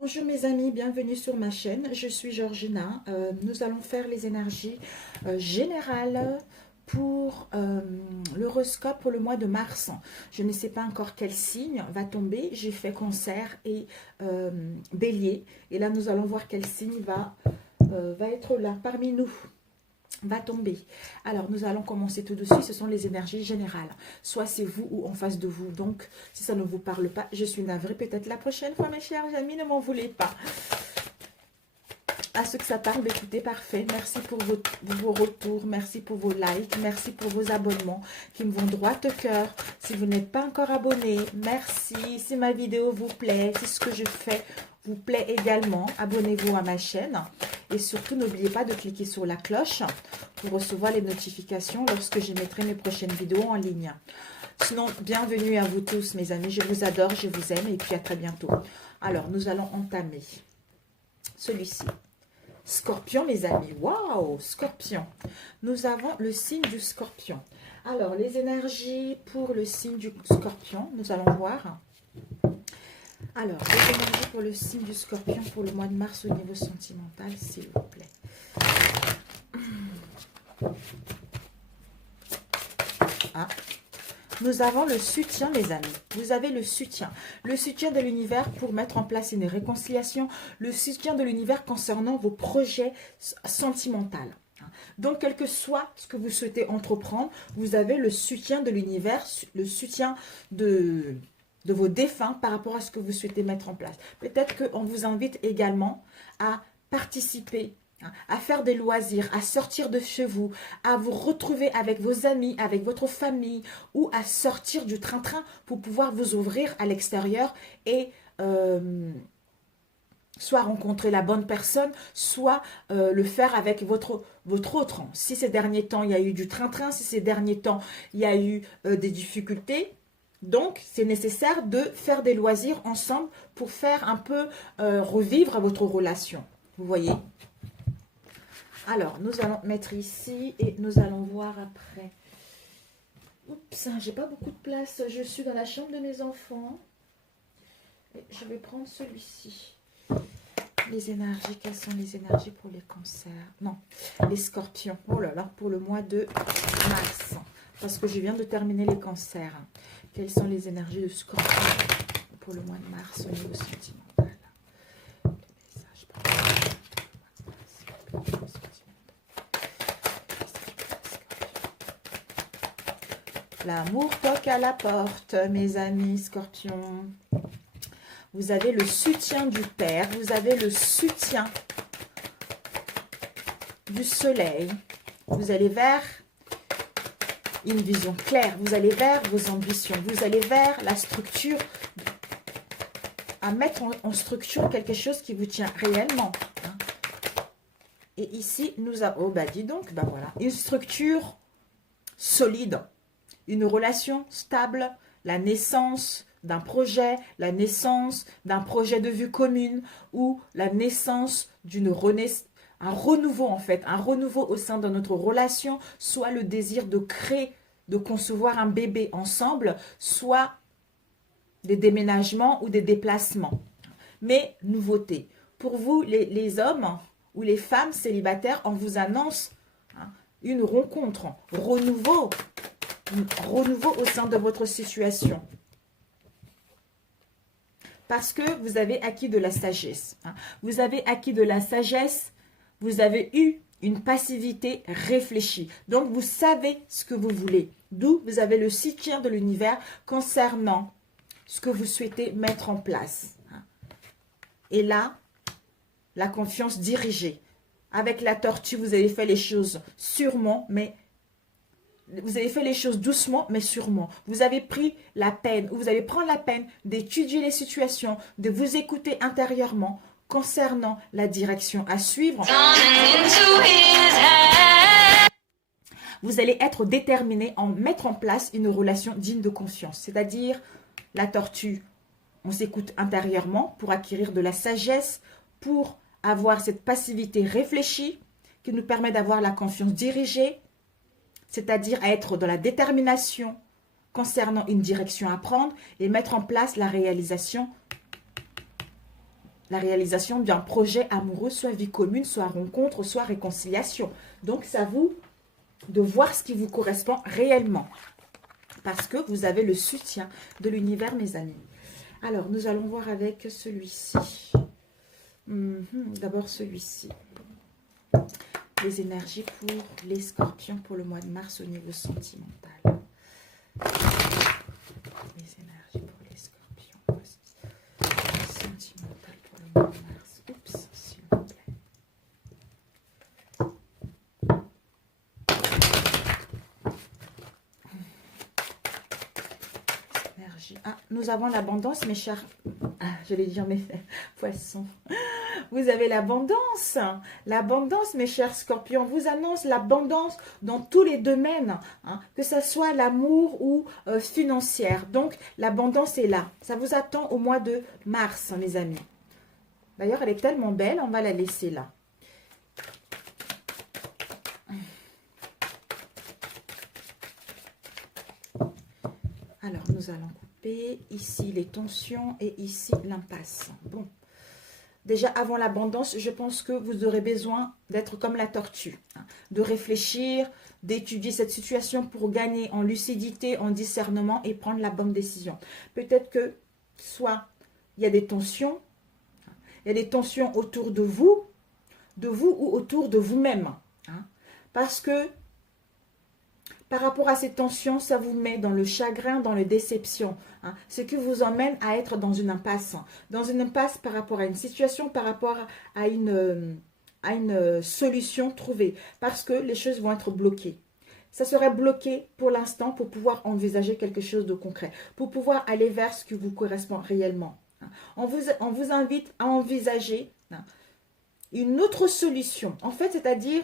Bonjour mes amis, bienvenue sur ma chaîne. Je suis Georgina. Nous allons faire les énergies générales pour l'horoscope pour le mois de mars. Je ne sais pas encore quel signe va tomber. J'ai fait Cancer et Bélier. Et là, nous allons voir quel signe va être là parmi nous. Va tomber. Alors, nous allons commencer tout de suite. Ce sont les énergies générales. Soit c'est vous ou en face de vous. Donc, si ça ne vous parle pas, je suis navrée. Peut-être la prochaine fois, mes chers amis, ne m'en voulez pas. À ceux que ça parle, écoutez, parfait. Merci pour vos retours. Merci pour vos likes. Merci pour vos abonnements qui me vont droit au cœur. Si vous n'êtes pas encore abonné, merci. Si ma vidéo vous plaît, si ce que je fais vous plaît également, abonnez-vous à ma chaîne. Et surtout, n'oubliez pas de cliquer sur la cloche pour recevoir les notifications lorsque je mettrai mes prochaines vidéos en ligne. Sinon, bienvenue à vous tous, mes amis. Je vous adore, je vous aime et puis à très bientôt. Alors, nous allons entamer celui-ci. Scorpion, mes amis. Waouh, Scorpion. Nous avons le signe du Scorpion. Alors, les énergies pour le signe du Scorpion, nous allons voir. Alors, les énergies pour le signe du Scorpion pour le mois de mars au niveau sentimental, s'il vous plaît. Ah. Nous avons le soutien, mes amis. Vous avez le soutien. Le soutien de l'univers pour mettre en place une réconciliation. Le soutien de l'univers concernant vos projets sentimentaux. Donc, quel que soit ce que vous souhaitez entreprendre, vous avez le soutien de l'univers, le soutien de vos défunts par rapport à ce que vous souhaitez mettre en place. Peut-être qu'on vous invite également à participer, à faire des loisirs, à sortir de chez vous, à vous retrouver avec vos amis, avec votre famille, ou à sortir du train-train pour pouvoir vous ouvrir à l'extérieur et soit rencontrer la bonne personne, soit le faire avec votre autre. Si ces derniers temps, il y a eu du train-train, si ces derniers temps, il y a eu des difficultés, donc, c'est nécessaire de faire des loisirs ensemble pour faire un peu revivre votre relation. Vous voyez? Alors, nous allons mettre ici et nous allons voir après. Oups, j'ai pas beaucoup de place. Je suis dans la chambre de mes enfants. Et je vais prendre celui-ci. Les énergies, quelles sont les énergies pour les cancers? Non, les scorpions. Oh là là, pour le mois de mars. Parce que je viens de terminer les cancers. Quelles sont les énergies de Scorpion pour le mois de mars au niveau sentimental? L'amour toque à la porte, mes amis Scorpions. Vous avez le soutien du Père, vous avez le soutien du Soleil. Vous allez vers une vision claire, vous allez vers vos ambitions, vous allez vers la structure, à mettre en structure quelque chose qui vous tient réellement. Et ici, nous avons, oh bah dis donc, bah voilà, une structure solide, une relation stable, la naissance d'un projet, la naissance d'un projet de vue commune ou la naissance d'une renaissance. Un renouveau en fait, un renouveau au sein de notre relation, soit le désir de créer, de concevoir un bébé ensemble, soit des déménagements ou des déplacements. Mais nouveauté. Pour vous, les hommes ou les femmes célibataires, on vous annonce une rencontre, renouveau au sein de votre situation. Parce que vous avez acquis de la sagesse. Vous avez acquis de la sagesse. Vous avez eu une passivité réfléchie. Donc, vous savez ce que vous voulez. D'où vous avez le soutien de l'univers concernant ce que vous souhaitez mettre en place. Et là, la confiance dirigée. Avec la tortue, vous avez fait les choses sûrement, mais vous avez fait les choses doucement, mais sûrement. Vous avez pris la peine, ou vous allez prendre la peine d'étudier les situations, de vous écouter intérieurement, concernant la direction à suivre. Vous allez être déterminé à mettre en place une relation digne de confiance. C'est-à-dire, la tortue, on s'écoute intérieurement pour acquérir de la sagesse, pour avoir cette passivité réfléchie qui nous permet d'avoir la confiance dirigée, c'est-à-dire à être dans la détermination concernant une direction à prendre et mettre en place la réalisation la réalisation d'un projet amoureux, soit vie commune, soit rencontre, soit réconciliation. Donc, c'est à vous de voir ce qui vous correspond réellement. Parce que vous avez le soutien de l'univers, mes amis. Alors, nous allons voir avec celui-ci. D'abord, celui-ci. Les énergies pour les scorpions pour le mois de mars au niveau sentimental. Les énergies pour les scorpions sentimental pour le mois de mars. Oups, s'il vous plaît. Ah, nous avons l'abondance, mes chers... Ah, je vais dire mes poissons. Vous avez l'abondance. L'abondance, mes chers scorpions. On vous annonce l'abondance dans tous les domaines. Hein, que ce soit l'amour ou financière. Donc, l'abondance est là. Ça vous attend au mois de mars, mes amis. D'ailleurs, elle est tellement belle. On va la laisser là. Alors, nous allons couper ici les tensions et ici l'impasse. Bon. Déjà, avant l'abondance, je pense que vous aurez besoin d'être comme la tortue. Hein, de réfléchir, d'étudier cette situation pour gagner en lucidité, en discernement et prendre la bonne décision. Peut-être que soit il y a des tensions, il y a des tensions autour de vous ou autour de vous-même. Hein, parce que par rapport à ces tensions, ça vous met dans le chagrin, dans les déceptions. Hein, ce qui vous emmène à être dans une impasse. Dans une impasse par rapport à une situation, par rapport à une solution trouvée. Parce que les choses vont être bloquées. Ça serait bloqué pour l'instant pour pouvoir envisager quelque chose de concret. Pour pouvoir aller vers ce qui vous correspond réellement. Hein, on vous invite à envisager une autre solution. En fait, c'est-à-dire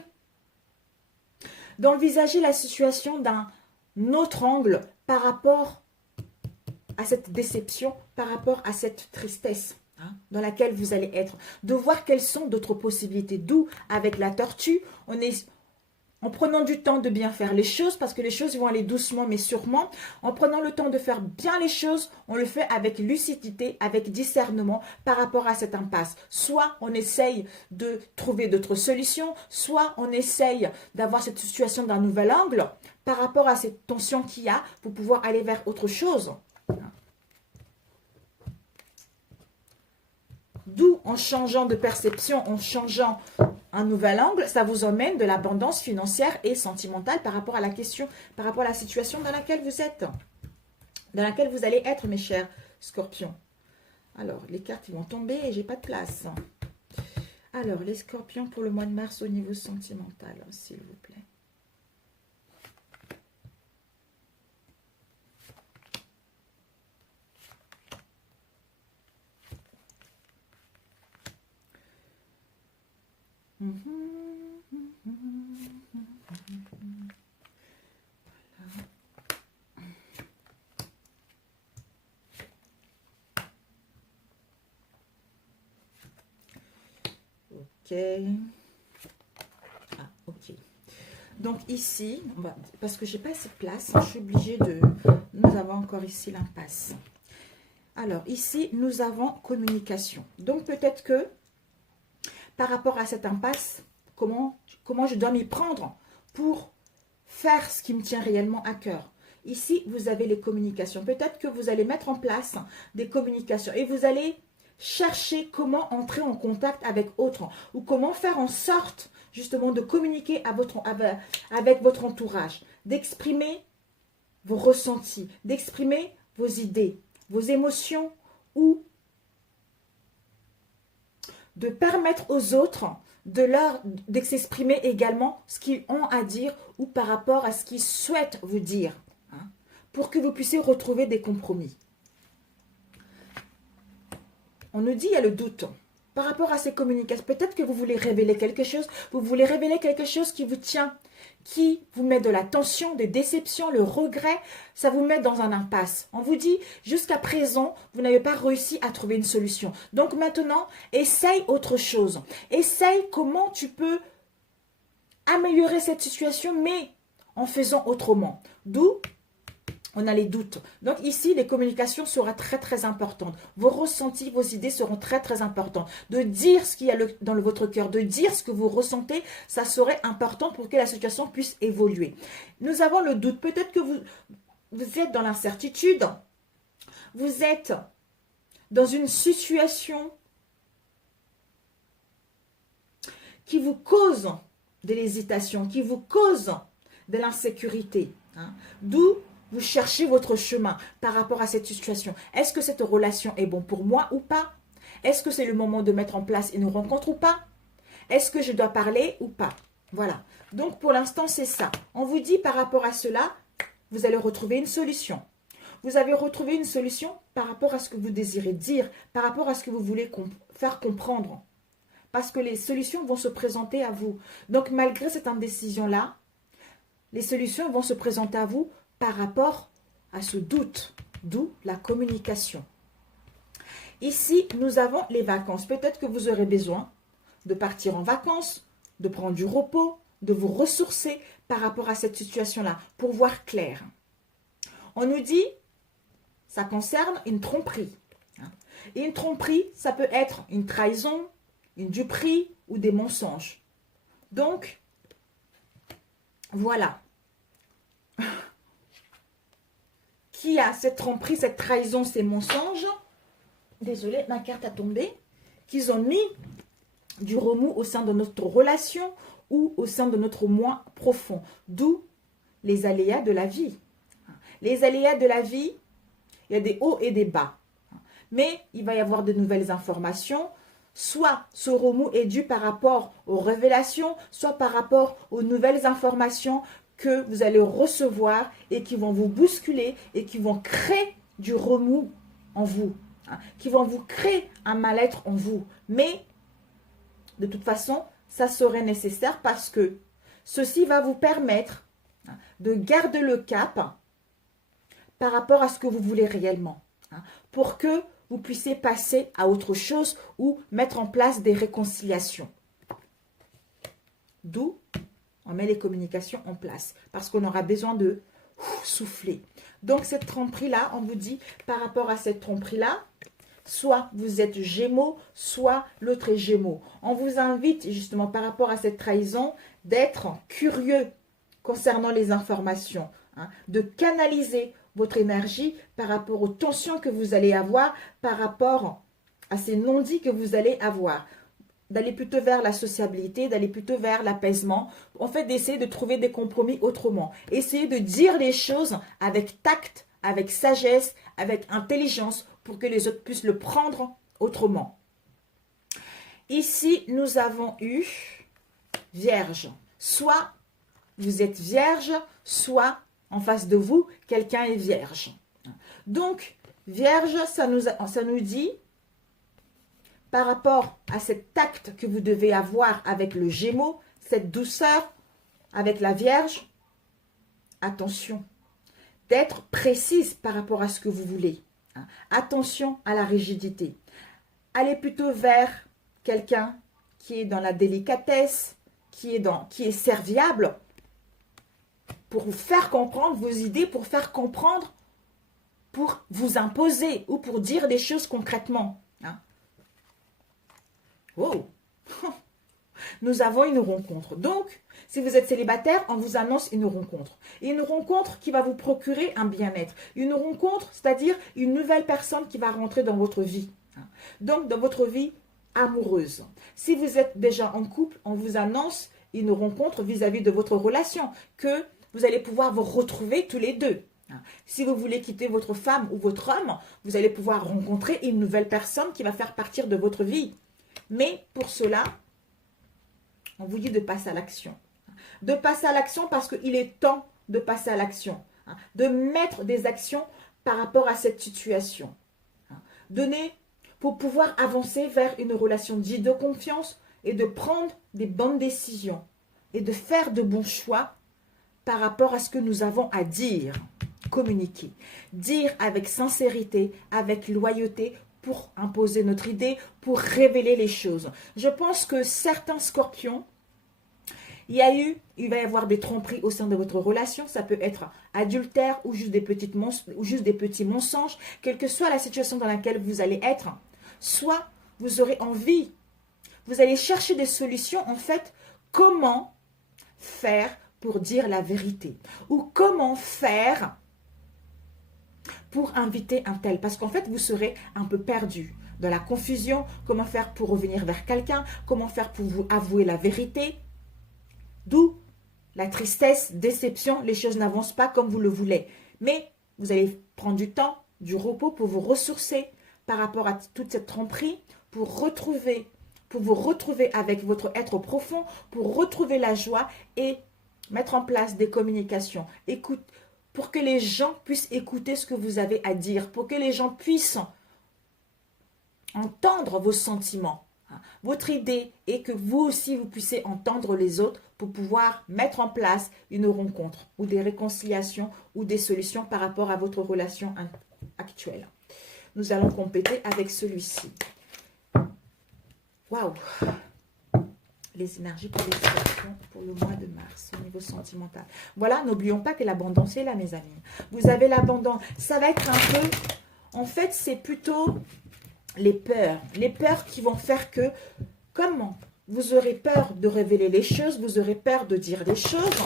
d'envisager la situation d'un autre angle par rapport à cette déception, par rapport à cette tristesse dans laquelle vous allez être. De voir quelles sont d'autres possibilités. D'où, avec la tortue, en prenant du temps de bien faire les choses, parce que les choses vont aller doucement mais sûrement, en prenant le temps de faire bien les choses, on le fait avec lucidité, avec discernement par rapport à cette impasse. Soit on essaye de trouver d'autres solutions, soit on essaye d'avoir cette situation d'un nouvel angle par rapport à cette tension qu'il y a pour pouvoir aller vers autre chose. D'où, en changeant de perception, en changeant un nouvel angle, ça vous emmène de l'abondance financière et sentimentale par rapport à la question, par rapport à la situation dans laquelle vous êtes, dans laquelle vous allez être, mes chers scorpions. Alors, les cartes vont tomber et j'ai pas de place. Alors, les scorpions pour le mois de mars au niveau sentimental, s'il vous plaît. Ok. Ah, ok. Donc ici, parce que j'ai pas assez de place, je suis obligée de... Nous avons encore ici l'impasse. Alors ici, nous avons communication. Donc peut-être que par rapport à cette impasse, comment je dois m'y prendre pour faire ce qui me tient réellement à cœur. Ici, vous avez les communications. Peut-être que vous allez mettre en place des communications et vous allez chercher comment entrer en contact avec autres ou comment faire en sorte justement de communiquer avec votre entourage, d'exprimer vos ressentis, d'exprimer vos idées, vos émotions ou de permettre aux autres de s'exprimer également ce qu'ils ont à dire ou par rapport à ce qu'ils souhaitent vous dire, hein, pour que vous puissiez retrouver des compromis. On nous dit il y a le doute par rapport à ces communications. Peut-être que vous voulez révéler quelque chose, qui vous tient, qui vous met de la tension, des déceptions, le regret, ça vous met dans un impasse. On vous dit, jusqu'à présent, vous n'avez pas réussi à trouver une solution. Donc maintenant, essaye autre chose. Essaye comment tu peux améliorer cette situation, mais en faisant autrement. D'où on a les doutes. Donc ici, les communications seront très très importantes. Vos ressentis, vos idées seront très très importantes. De dire ce qu'il y a dans votre cœur, de dire ce que vous ressentez, ça serait important pour que la situation puisse évoluer. Nous avons le doute. Peut-être que vous êtes dans l'incertitude. Vous êtes dans une situation qui vous cause de l'hésitation, qui vous cause de l'insécurité. D'où vous cherchez votre chemin par rapport à cette situation. Est-ce que cette relation est bonne pour moi ou pas? Est-ce que c'est le moment de mettre en place une rencontre ou pas? Est-ce que je dois parler ou pas? Voilà. Donc, pour l'instant, c'est ça. On vous dit par rapport à cela, vous allez retrouver une solution. Vous avez retrouvé une solution par rapport à ce que vous désirez dire, par rapport à ce que vous voulez faire comprendre. Parce que les solutions vont se présenter à vous. Donc, malgré cette indécision-là, les solutions vont se présenter à vous par rapport à ce doute, d'où la communication. Ici, nous avons les vacances. Peut-être que vous aurez besoin de partir en vacances, de prendre du repos, de vous ressourcer par rapport à cette situation-là, pour voir clair. On nous dit, ça concerne une tromperie. Et une tromperie, ça peut être une trahison, une duperie ou des mensonges. Donc, voilà. Qui a cette tromperie, cette trahison, ces mensonges? Désolée, ma carte a tombé. Qu'ils ont mis du remous au sein de notre relation ou au sein de notre moi profond. D'où les aléas de la vie. Les aléas de la vie, il y a des hauts et des bas. Mais il va y avoir de nouvelles informations. Soit ce remous est dû par rapport aux révélations, soit par rapport aux nouvelles informations que vous allez recevoir et qui vont vous bousculer et qui vont créer du remous en vous, qui vont vous créer un mal-être en vous. Mais de toute façon, ça serait nécessaire parce que ceci va vous permettre de garder le cap par rapport à ce que vous voulez réellement, pour que vous puissiez passer à autre chose ou mettre en place des réconciliations. D'où on met les communications en place, parce qu'on aura besoin de souffler. Donc cette tromperie-là, on vous dit, par rapport à cette tromperie-là, soit vous êtes Gémeaux, soit l'autre est Gémeaux. On vous invite justement par rapport à cette trahison d'être curieux concernant les informations, de canaliser votre énergie par rapport aux tensions que vous allez avoir, par rapport à ces non-dits que vous allez avoir. D'aller plutôt vers la sociabilité, d'aller plutôt vers l'apaisement. En fait, d'essayer de trouver des compromis autrement. Essayez de dire les choses avec tact, avec sagesse, avec intelligence, pour que les autres puissent le prendre autrement. Ici, nous avons eu Vierge. Soit vous êtes Vierge, soit en face de vous, quelqu'un est Vierge. Donc, Vierge, ça nous dit, par rapport à cet tact que vous devez avoir avec le Gémeaux, cette douceur avec la Vierge, attention, d'être précise par rapport à ce que vous voulez. Attention à la rigidité. Allez plutôt vers quelqu'un qui est dans la délicatesse, qui est serviable, pour vous faire comprendre vos idées, pour faire comprendre, pour vous imposer ou pour dire des choses concrètement. Wow. Nous avons une rencontre. Donc, si vous êtes célibataire, on vous annonce une rencontre. Et une rencontre qui va vous procurer un bien-être. Une rencontre, c'est-à-dire une nouvelle personne qui va rentrer dans votre vie. Donc, dans votre vie amoureuse. Si vous êtes déjà en couple, on vous annonce une rencontre vis-à-vis de votre relation, que vous allez pouvoir vous retrouver tous les deux. Si vous voulez quitter votre femme ou votre homme, vous allez pouvoir rencontrer une nouvelle personne qui va faire partir de votre vie. Mais pour cela, on vous dit de passer à l'action. De passer à l'action parce qu'il est temps de passer à l'action. De mettre des actions par rapport à cette situation. Pour pouvoir avancer vers une relation dite de confiance et de prendre des bonnes décisions et de faire de bons choix par rapport à ce que nous avons à dire, communiquer. Dire avec sincérité, avec loyauté, pour imposer notre idée, pour révéler les choses. Je pense que certains scorpions, Il va y avoir des tromperies au sein de votre relation. Ça peut être adultère ou juste des petits mensonges. Quelle que soit la situation dans laquelle vous allez être, soit vous aurez envie, vous allez chercher des solutions en fait, comment faire pour dire la vérité ou comment faire pour inviter un tel. Parce qu'en fait, vous serez un peu perdu dans la confusion. Comment faire pour revenir vers quelqu'un? Comment faire pour vous avouer la vérité? D'où la tristesse, déception, les choses n'avancent pas comme vous le voulez. Mais vous allez prendre du temps, du repos pour vous ressourcer par rapport à toute cette tromperie, pour vous retrouver avec votre être profond, pour retrouver la joie et mettre en place des communications. Écoute, pour que les gens puissent écouter ce que vous avez à dire, pour que les gens puissent entendre vos sentiments, votre idée, et que vous aussi, vous puissiez entendre les autres pour pouvoir mettre en place une rencontre ou des réconciliations ou des solutions par rapport à votre relation actuelle. Nous allons compléter avec celui-ci. Waouh! Les énergies pour les situations pour le mois de mars au niveau sentimental. Voilà, n'oublions pas que l'abondance est là, mes amis. Vous avez l'abondance. Ça va être un peu... En fait, c'est plutôt les peurs. Les peurs qui vont faire que... Comment? Vous aurez peur de révéler les choses, vous aurez peur de dire des choses,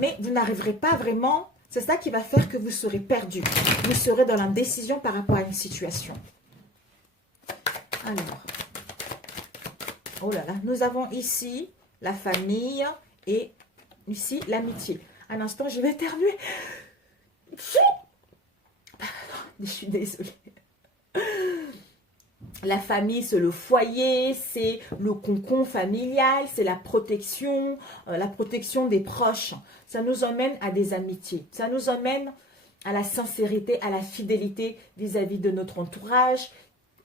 mais vous n'arriverez pas vraiment... C'est ça qui va faire que vous serez perdu. Vous serez dans l'indécision par rapport à une situation. Alors... Oh là là, nous avons ici la famille et ici l'amitié. Un instant, je vais éternuer. Je suis désolée. La famille, c'est le foyer, c'est le cocon familial, c'est la protection des proches. Ça nous emmène à des amitiés. Ça nous emmène à la sincérité, à la fidélité vis-à-vis de notre entourage.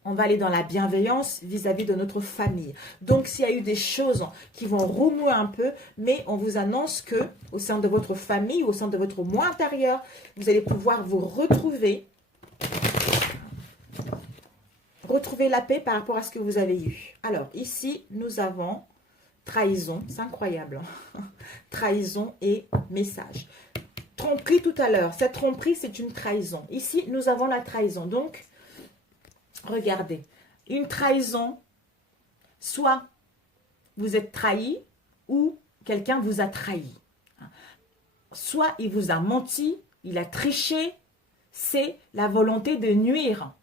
On va aller dans la bienveillance vis-à-vis de notre famille. Donc, s'il y a eu des choses qui vont remuer un peu, mais on vous annonce que au sein de votre famille, au sein de votre moi intérieur, vous allez pouvoir vous retrouver la paix par rapport à ce que vous avez eu. Alors, ici, nous avons trahison. C'est incroyable. Trahison et message. Tromperie tout à l'heure. Cette tromperie, c'est une trahison. Ici, nous avons la trahison. Donc, regardez, une trahison, soit vous êtes trahi ou quelqu'un vous a trahi. Soit il vous a menti, il a triché, c'est la volonté de nuire,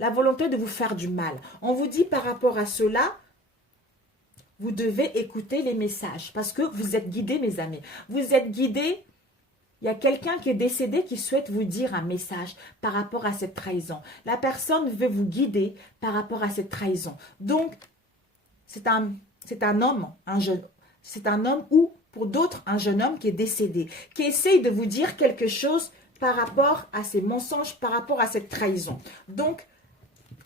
la volonté de vous faire du mal. On vous dit par rapport à cela, vous devez écouter les messages parce que vous êtes guidés, mes amis. Vous êtes guidés. Il y a quelqu'un qui est décédé qui souhaite vous dire un message par rapport à cette trahison. La personne veut vous guider par rapport à cette trahison. Donc, c'est un homme, c'est un homme ou pour d'autres, un jeune homme qui est décédé, qui essaye de vous dire quelque chose par rapport à ces mensonges, par rapport à cette trahison. Donc,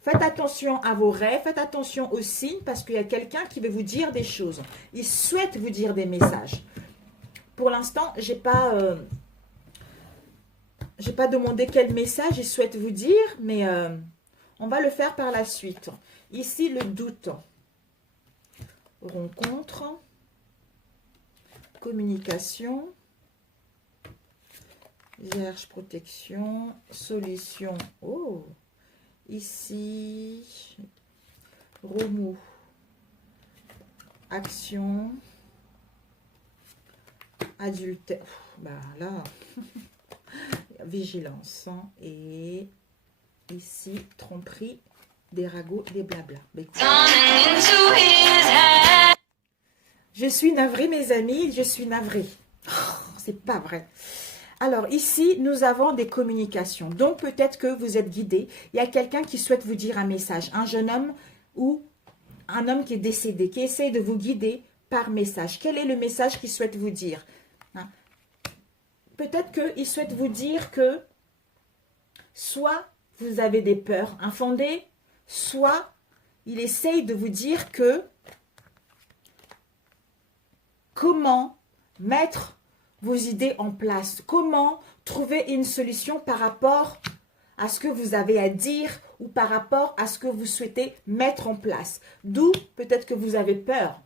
faites attention à vos rêves, faites attention aux signes parce qu'il y a quelqu'un qui veut vous dire des choses. Il souhaite vous dire des messages. Pour l'instant, je n'ai pas demandé quel message il souhaite vous dire, mais on va le faire par la suite. Ici, le doute. Rencontre. Communication. Vierge, protection. Solution. Oh. Ici. Remous. Action. Adultère. Bah là. Vigilance. Et ici, tromperie, des ragots, des blabla. Je suis navrée, mes amis. Je suis navrée. Oh, c'est pas vrai. Alors, ici, nous avons des communications. Donc, peut-être que vous êtes guidé. Il y a quelqu'un qui souhaite vous dire un message. Un jeune homme ou un homme qui est décédé, qui essaie de vous guider par message. Quel est le message qu'il souhaite vous dire? Peut-être qu'il souhaite vous dire que soit vous avez des peurs infondées, soit il essaye de vous dire que comment mettre vos idées en place, comment trouver une solution par rapport à ce que vous avez à dire ou par rapport à ce que vous souhaitez mettre en place. D'où peut-être que vous avez peur.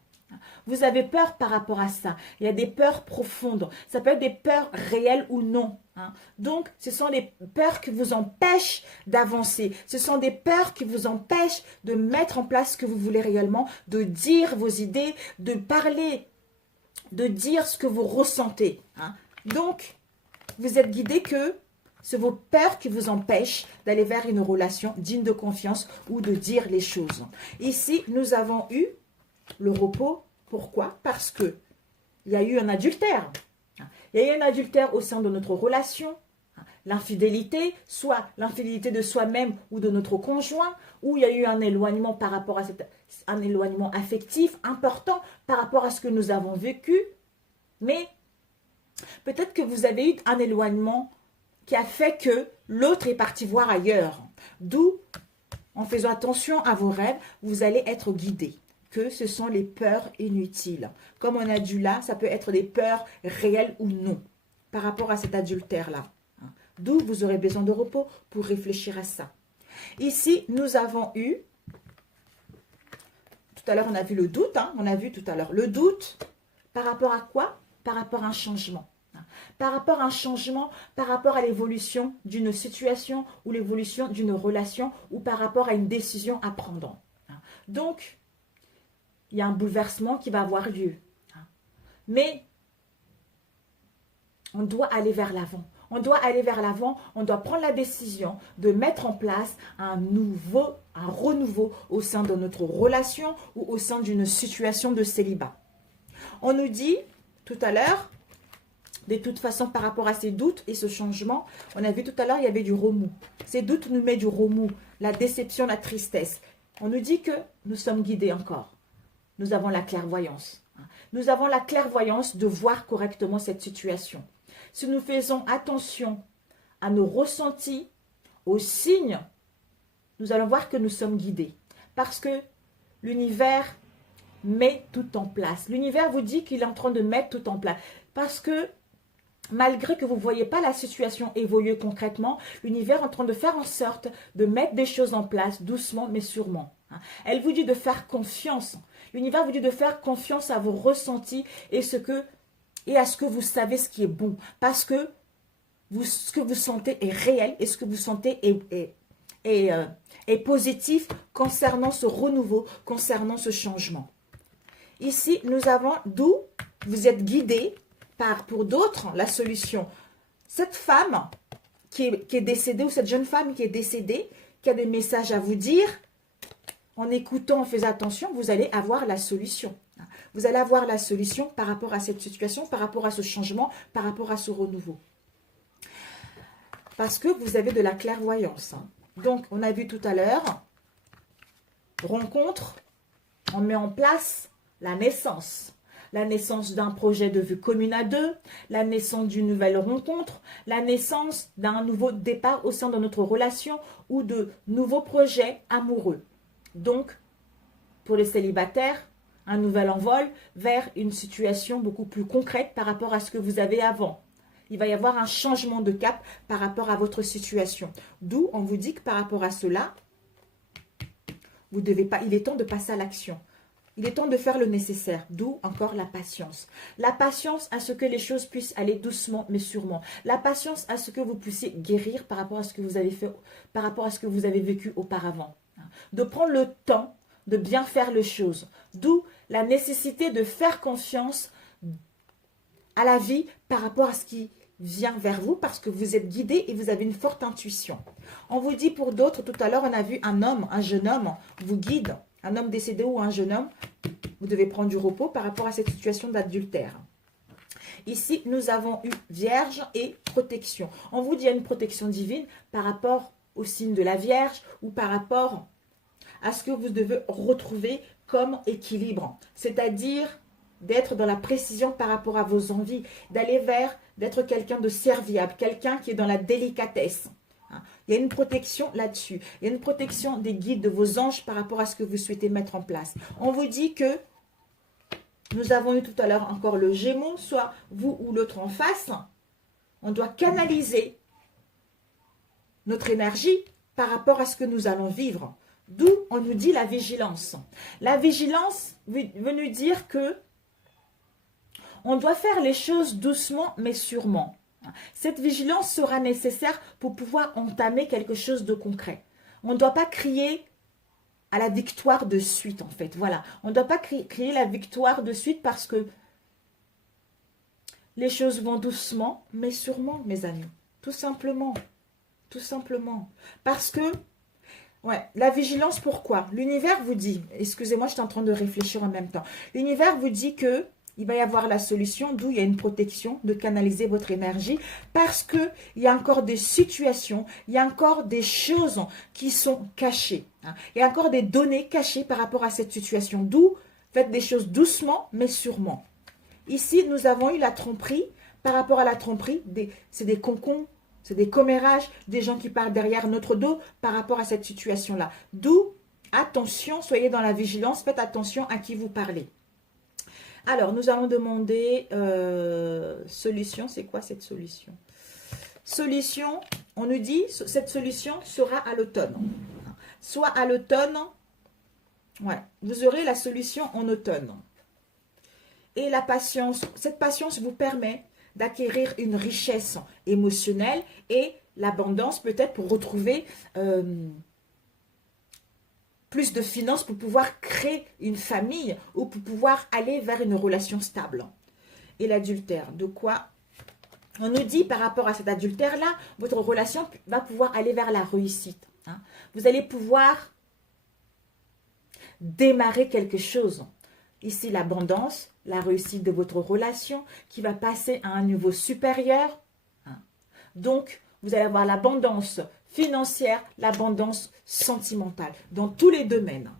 Vous avez peur par rapport à ça. Il y a des peurs profondes. Ça peut être des peurs réelles ou non. Donc, ce sont des peurs qui vous empêchent d'avancer. Ce sont des peurs qui vous empêchent de mettre en place ce que vous voulez réellement, de dire vos idées, de parler, de dire ce que vous ressentez. Donc, vous êtes guidé que c'est vos peurs qui vous empêchent d'aller vers une relation digne de confiance ou de dire les choses. Ici, nous avons eu le repos. Pourquoi? Parce que il y a eu un adultère. Il y a eu un adultère au sein de notre relation. L'infidélité, soit l'infidélité de soi-même ou de notre conjoint, ou il y a eu un éloignement par rapport à un éloignement affectif important par rapport à ce que nous avons vécu. Mais peut-être que vous avez eu un éloignement qui a fait que l'autre est parti voir ailleurs. D'où, en faisant attention à vos rêves, vous allez être guidé. Que ce sont les peurs inutiles. Comme on a dit là, ça peut être des peurs réelles ou non par rapport à cet adultère-là. D'où vous aurez besoin de repos pour réfléchir à ça. Ici, nous avons eu, tout à l'heure on a vu le doute, on a vu tout à l'heure le doute par rapport à quoi? Par rapport à un changement. Par rapport à un changement, par rapport à l'évolution d'une situation ou l'évolution d'une relation ou par rapport à une décision à prendre. Donc, il y a un bouleversement qui va avoir lieu. Mais on doit aller vers l'avant. On doit aller vers l'avant, on doit prendre la décision de mettre en place un renouveau au sein de notre relation ou au sein d'une situation de célibat. On nous dit tout à l'heure, de toute façon par rapport à ces doutes et ce changement, on a vu tout à l'heure, il y avait du remous. Ces doutes nous mettent du remous, la déception, la tristesse. On nous dit que nous sommes guidés encore. Nous avons la clairvoyance. Nous avons la clairvoyance de voir correctement cette situation. Si nous faisons attention à nos ressentis, aux signes, nous allons voir que nous sommes guidés. Parce que l'univers met tout en place. L'univers vous dit qu'il est en train de mettre tout en place. Parce que malgré que vous ne voyez pas la situation évoluer concrètement, l'univers est en train de faire en sorte de mettre des choses en place doucement mais sûrement. Elle vous dit de faire confiance. L'univers vous dit de faire confiance à vos ressentis et à ce que vous savez ce qui est bon. Parce que ce que vous sentez est réel et ce que vous sentez est positif concernant ce renouveau, concernant ce changement. Ici, nous avons d'où vous êtes guidés par, pour d'autres, la solution. Cette femme qui est décédée ou cette jeune femme qui est décédée, qui a des messages à vous dire, en écoutant, en faisant attention, vous allez avoir la solution. Vous allez avoir la solution par rapport à cette situation, par rapport à ce changement, par rapport à ce renouveau. Parce que vous avez de la clairvoyance. Donc, on a vu tout à l'heure, rencontre, on met en place la naissance d'un projet de vue commune à deux, la naissance d'une nouvelle rencontre, la naissance d'un nouveau départ au sein de notre relation ou de nouveaux projets amoureux. Donc, pour les célibataires, un nouvel envol vers une situation beaucoup plus concrète par rapport à ce que vous avez avant. Il va y avoir un changement de cap par rapport à votre situation. D'où on vous dit que par rapport à cela, vous devez pas, il est temps de passer à l'action. Il est temps de faire le nécessaire, d'où encore la patience. La patience à ce que les choses puissent aller doucement mais sûrement. La patience à ce que vous puissiez guérir par rapport à ce que vous avez fait, par rapport à ce que vous avez vécu auparavant. De prendre le temps de bien faire les choses. D'où la nécessité de faire confiance à la vie par rapport à ce qui vient vers vous parce que vous êtes guidé et vous avez une forte intuition. On vous dit pour d'autres, tout à l'heure on a vu un homme, un jeune homme vous guide. Un homme décédé ou un jeune homme, vous devez prendre du repos par rapport à cette situation d'adultère. Ici, nous avons eu Vierge et protection. On vous dit qu'il y a une protection divine par rapport au signe de la Vierge ou par rapport à ce que vous devez retrouver comme équilibre. C'est-à-dire d'être dans la précision par rapport à vos envies, d'aller vers, d'être quelqu'un de serviable, quelqu'un qui est dans la délicatesse. Il y a une protection là-dessus. Il y a une protection des guides, de vos anges par rapport à ce que vous souhaitez mettre en place. On vous dit que nous avons eu tout à l'heure encore le Gémeaux, soit vous ou l'autre en face. On doit canaliser notre énergie par rapport à ce que nous allons vivre. D'où on nous dit la vigilance. La vigilance veut nous dire que on doit faire les choses doucement mais sûrement. Cette vigilance sera nécessaire pour pouvoir entamer quelque chose de concret. On ne doit pas crier à la victoire de suite, en fait. Voilà. On ne doit pas crier la victoire de suite parce que les choses vont doucement, mais sûrement, mes amis. Tout simplement. Tout simplement. Parce que, ouais, la vigilance, pourquoi? L'univers vous dit, excusez-moi, je suis en train de réfléchir en même temps. L'univers vous dit que il va y avoir la solution, d'où il y a une protection de canaliser votre énergie parce qu'il y a encore des situations, il y a encore des choses qui sont cachées. Il y a encore des données cachées par rapport à cette situation. D'où faites des choses doucement mais sûrement. Ici, nous avons eu la tromperie. Par rapport à la tromperie, c'est des concons, c'est des commérages, des gens qui parlent derrière notre dos par rapport à cette situation-là. D'où, attention, soyez dans la vigilance, faites attention à qui vous parlez. Alors, nous allons demander solution. C'est quoi cette solution? Solution, on nous dit, cette solution sera à l'automne. Soit à l'automne, ouais, vous aurez la solution en automne. Et la patience, cette patience vous permet d'acquérir une richesse émotionnelle et l'abondance peut-être pour retrouver plus de finances pour pouvoir créer une famille ou pour pouvoir aller vers une relation stable. Et l'adultère, de quoi? On nous dit par rapport à cet adultère-là, votre relation va pouvoir aller vers la réussite. Vous allez pouvoir démarrer quelque chose. Ici, l'abondance, la réussite de votre relation qui va passer à un niveau supérieur. Donc, vous allez avoir l'abondance financière, l'abondance sentimentale, dans tous les domaines.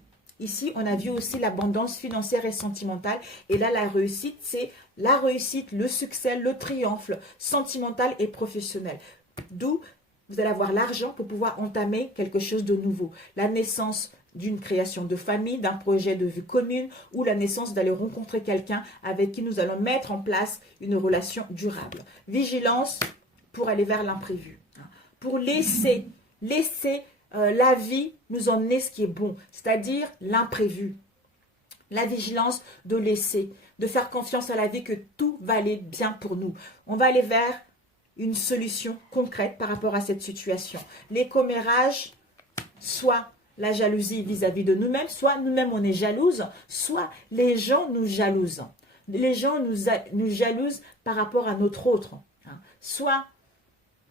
Ici, on a vu aussi l'abondance financière et sentimentale. Et là, la réussite, c'est la réussite, le succès, le triomphe sentimental et professionnel. D'où vous allez avoir l'argent pour pouvoir entamer quelque chose de nouveau. La naissance d'une création de famille, d'un projet de vie commune ou la naissance d'aller rencontrer quelqu'un avec qui nous allons mettre en place une relation durable. Vigilance pour aller vers l'imprévu. Pour laisser la vie nous emmener ce qui est bon, c'est-à-dire l'imprévu. La vigilance de laisser, de faire confiance à la vie que tout va aller bien pour nous. On va aller vers une solution concrète par rapport à cette situation. Les commérages, soit la jalousie vis-à-vis de nous-mêmes, soit nous-mêmes on est jalouse, soit les gens nous jalousent. Les gens nous jalousent par rapport à notre autre. Soit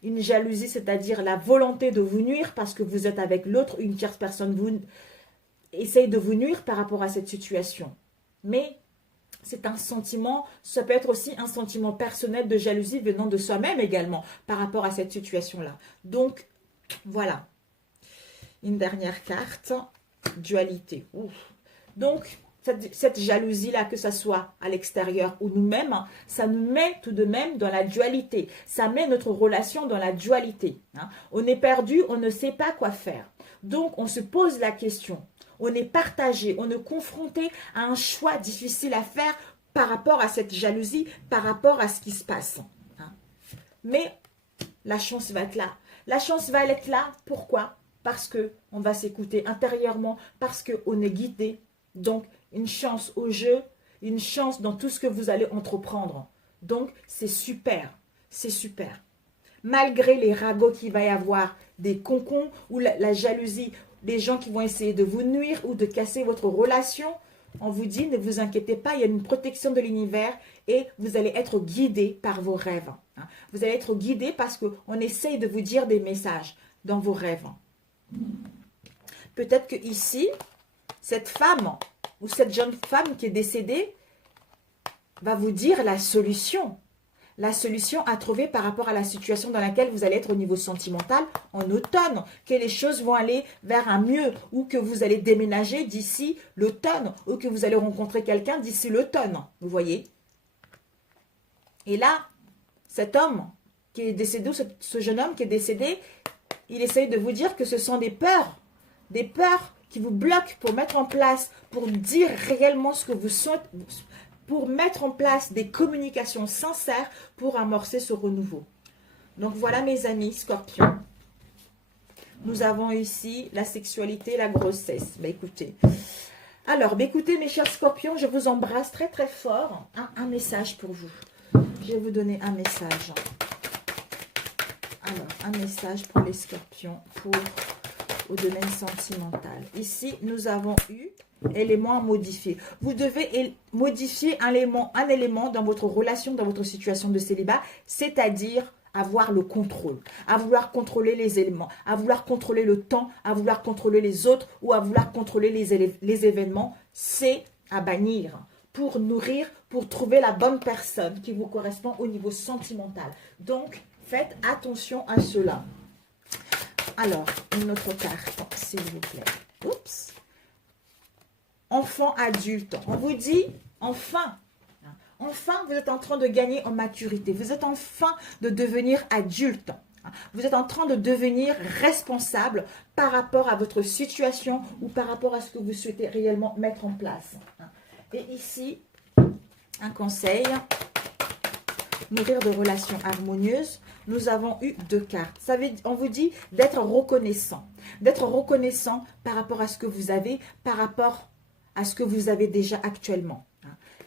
une jalousie, c'est-à-dire la volonté de vous nuire parce que vous êtes avec l'autre, une tierce personne vous essaye de vous nuire par rapport à cette situation. Mais c'est un sentiment, ça peut être aussi un sentiment personnel de jalousie venant de soi-même également par rapport à cette situation-là. Donc, voilà. Une dernière carte, dualité. Ouf. Donc, cette jalousie-là, que ce soit à l'extérieur ou nous-mêmes, ça nous met tout de même dans la dualité. Ça met notre relation dans la dualité. On est perdu, on ne sait pas quoi faire. Donc, on se pose la question. On est partagé, on est confronté à un choix difficile à faire par rapport à cette jalousie, par rapport à ce qui se passe. Mais la chance va être là. La chance va être là, pourquoi? Parce qu'on va s'écouter intérieurement, parce qu'on est guidé. Donc, une chance au jeu, une chance dans tout ce que vous allez entreprendre. Donc, c'est super, c'est super. Malgré les ragots qu'il va y avoir, des concons ou la jalousie, des gens qui vont essayer de vous nuire ou de casser votre relation, on vous dit, ne vous inquiétez pas, il y a une protection de l'univers et vous allez être guidé par vos rêves. Vous allez être guidé parce qu'on essaye de vous dire des messages dans vos rêves. Peut-être que ici, cette femme ou cette jeune femme qui est décédée va vous dire la solution à trouver par rapport à la situation dans laquelle vous allez être au niveau sentimental en automne, que les choses vont aller vers un mieux ou que vous allez déménager d'ici l'automne ou que vous allez rencontrer quelqu'un d'ici l'automne, vous voyez. Et là, cet homme qui est décédé, ce jeune homme qui est décédé, il essaye de vous dire que ce sont des peurs qui vous bloquent pour mettre en place, pour dire réellement ce que vous sentez, pour mettre en place des communications sincères pour amorcer ce renouveau. Donc voilà mes amis Scorpions. nous avons ici la sexualité, la grossesse. Bah, écoutez. Alors, bah, écoutez, mes chers scorpions, je vous embrasse très très fort. Un message pour vous. Je vais vous donner un message. Alors, un message pour les scorpions, au domaine sentimental. Ici, nous avons eu élément à modifier. Vous devez modifier un élément dans votre relation, dans votre situation de célibat, c'est-à-dire avoir le contrôle, à vouloir contrôler les éléments, à vouloir contrôler le temps, à vouloir contrôler les autres ou à vouloir contrôler les événements. C'est à bannir pour nourrir, pour trouver la bonne personne qui vous correspond au niveau sentimental. Donc, faites attention à cela. Alors, une autre carte, s'il vous plaît. Oups. Enfant adulte. On vous dit, enfin, vous êtes en train de gagner en maturité. Vous êtes enfin de devenir adulte. Vous êtes en train de devenir responsable par rapport à votre situation ou par rapport à ce que vous souhaitez réellement mettre en place. Et ici, un conseil. Nourrir de relations harmonieuses. Nous avons eu 2 cartes. On vous dit d'être reconnaissant. D'être reconnaissant par rapport à ce que vous avez, par rapport à ce que vous avez déjà actuellement.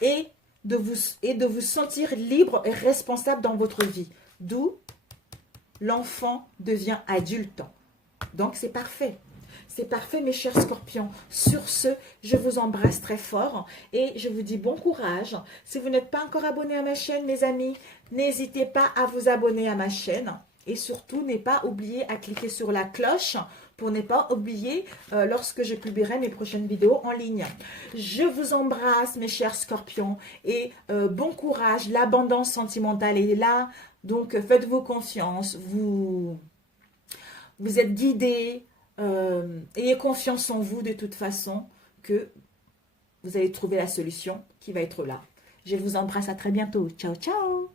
Et de vous sentir libre et responsable dans votre vie. D'où l'enfant devient adulte. Donc, c'est parfait. C'est parfait, mes chers scorpions. Sur ce, je vous embrasse très fort et je vous dis bon courage. Si vous n'êtes pas encore abonné à ma chaîne, mes amis, n'hésitez pas à vous abonner à ma chaîne. Et surtout, n'hésitez pas oublier à cliquer sur la cloche pour ne pas oublier lorsque je publierai mes prochaines vidéos en ligne. Je vous embrasse, mes chers scorpions, et bon courage. L'abondance sentimentale est là, donc faites-vous confiance. Vous êtes guidés. Ayez confiance en vous de toute façon que vous allez trouver la solution qui va être là. Je vous embrasse, à très bientôt. Ciao, ciao.